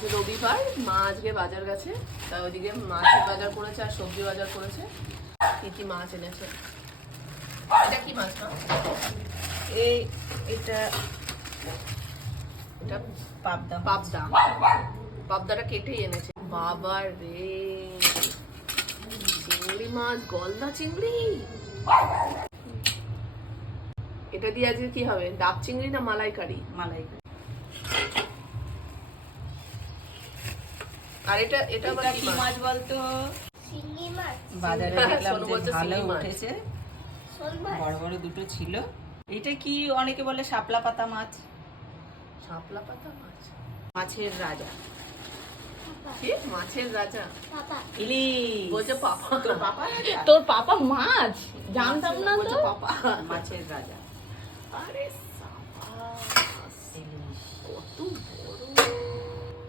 আজ রবিবার, মা আজকে বাজার গেছে, তা ওইদিকে মাছের বাজার করেছে আর সবজি বাজার করেছে। কি কি মাছ এনেছে? এটা কি মাছ? মা এটা এটা পাবদা। পাবদা। পাবদাটা কেটেই এনেছে। বাবা রে, চিংড়ি মাছ, গলদা চিংড়ি। এটা দিয়ে আজকে কি হবে? ডাব চিংড়ি না মালাইকারি? মালাইকারি। আর এটা এটা আবার এটা কি কি মাছ? মাছ বলতো? চিংড়ি মাছ। বাজারে হ্যাঁ, দেখলাম সোনু যে বলছে ভালো চিংড়ি মাছ। উঠেছে, শোল মাছ। বড় বড় দুটো ছিল। এটা কি অনেকে বলে শাপলা পাতা মাছ, শাপলা পাতা মাছ। মাছের রাজা। পাপা। কি মাছের রাজা? পাপা। ইলিশ। বলছে পাপা। তোর পাপা রাজা? তোর পাপা মাছ জানতাম না বলছে তো। পাপা। মাছের রাজা। আরে